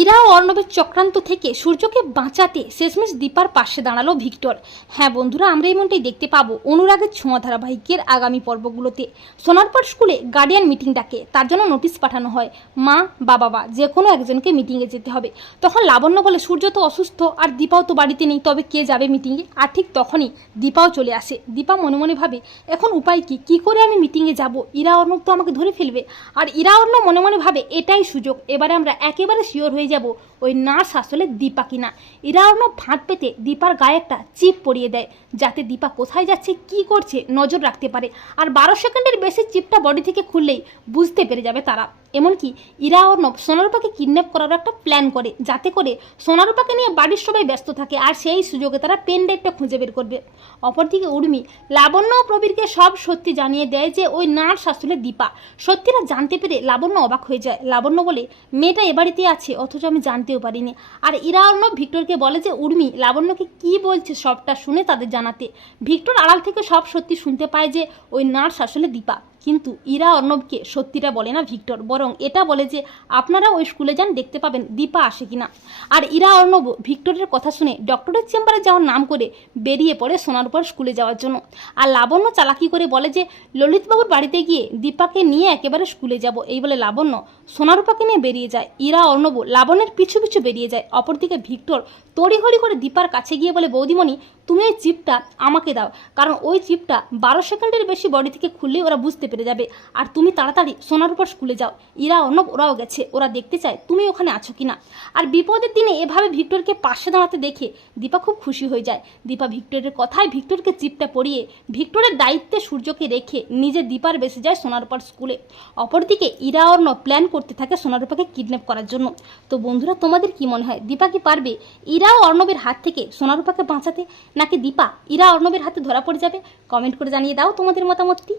ইরা ও অর্ণবের চক্রান্ত থেকে সূর্যকে বাঁচাতে শেষমেশ দীপার পাশে দাঁড়াল ভিক্টর। হ্যাঁ বন্ধুরা, আমরা এমনটাই দেখতে পাবো অনুরাগের ছোঁয়া ধারাবাহিকের আগামী পর্বগুলোতে। সোনারপাট স্কুলে গার্ডিয়ান মিটিং ডাকে, তার জন্য নোটিশ পাঠানো হয়, মা বা বাবা যে কোনো একজনকে মিটিংয়ে যেতে হবে। তখন লাবণ্য বলে, সূর্য তো অসুস্থ, আর দীপাও তো বাড়িতে নেই, তবে কে যাবে মিটিংয়ে? আর ঠিক তখনই দীপাও চলে আসে। দীপা মনে মনে ভাবে, এখন উপায় কি? কি করে আমি মিটিংয়ে যাব? ইরা অর্ণব তো আমাকে ধরে ফেলবে। আর ইরা অর্ণব মনে মনে ভাবে, এটাই সুযোগ। এবারে আমরা একেবারে শিওর হয়ে যাব। ওই নার্স আসলে দীপা কিনা। ইরা অর্ণব ফাঁদ পেতে দীপার গায়ে একটা চিপ পরিয়ে দেয়। যাতে দীপা কোথায় যাচ্ছে, কি করছে, নজর রাখতে পারে। আর বারো সেকেন্ডের বেশি চিপটা বডি থেকে খুললেই বুঝতে পেরে যাবে তারা। এমনকি ইরা অর্ণব সোনারূপাকে কিডন্যাপ করার একটা প্ল্যান করে। যাতে করে সোনারূপাকে নিয়ে বাড়ির সবাই ব্যস্ত থাকে আর সেই সুযোগে তারা পেন ড্রাইভটা খুঁজে বের করবে। অপরদিকে উর্মি লাবণ্য ও প্রবীরকে সব সত্যি জানিয়ে দেয় যে ওই নার্স আসলে দীপা। সত্যিটা জানতে পেরে লাবণ্য অবাক হয়ে যায়। লাবণ্য বলে, মেয়েটা এ বাড়িতে আছে, অথচ আমি জানতেও পারিনি। আর ইরা ভিক্টরকে বলে যে, উর্মি, লাবণ্যকে কি বলছে সবটা শুনে তাদের জানাতে। ভিক্টর আড়াল থেকে সব সত্যি শুনতে পায় যে, ওই নার্স আসলে দীপা। কিন্তু ইরা অর্ণবকে সত্যিটা বলে না ভিক্টর, বরং এটা বলে যে আপনারা ওই স্কুলে যান, দেখতে পাবেন দীপা আসে কিনা। আর ইরা অর্ণব ভিক্টরের কথা শুনে ডক্টরের চেম্বারে যাওয়ার নাম করে বেরিয়ে পড়ে সোনার উপর স্কুলে যাওয়ার জন্য। আর লাবণ্য চালাকি করে বলে যে, ললিতবাবুর বাড়িতে গিয়ে দীপাকে নিয়ে একেবারে স্কুলে যাব। এই বলে লাবণ্য সোনারূপাকে নিয়ে বেরিয়ে যায়। ইরা অর্ণব লাবণের পিছু পিছু বেরিয়ে যায়। অপরদিকে ভিক্টর তড়িঘড়ি করে দীপার কাছে গিয়ে বলে, বৌদিমণি, তুমি ওই চিপটা আমাকে দাও। কারণ ওই চিপটা বারো সেকেন্ডের বেশি বডি থেকে খুললেই ওরা বুঝতে পেরে যাবে। আর তুমি তাড়াতাড়ি সোনার উপর স্কুলে যাও। ইরা, অর্ণব, ওরাও গেছে। ওরা দেখতে চায়, তুমি ওখানে আছো কি না আর বিপদের দিনে এভাবে ভিক্টরকে পাশে দাঁড়াতে দেখে দীপা খুব খুশি হয়ে যায়। দীপা ভিক্টরের কথায় ভিক্টরকে চিপটা পরিয়ে ভিক্টরের দায়িত্বে সূর্যকে রেখে নিজে দীপার বেসে যায় সোনারূপার স্কুলে। অপরদিকে ইরা, অর্ণব প্ল্যান করতে থাকে সোনারূপাকে কিডন্যাপ করার জন্য। তো বন্ধুরা, তোমাদের কি মনে হয়, দীপা কি পারবে? ইরা অর্ণবের হাত থেকে সোনারূপাকে বাঁচাতে? নাকি দীপা ইরা, অর্ণবের হাতে ধরা পড়ে যাবে? কমেন্ট করে জানিয়ে দাও তোমাদের মতামতটি।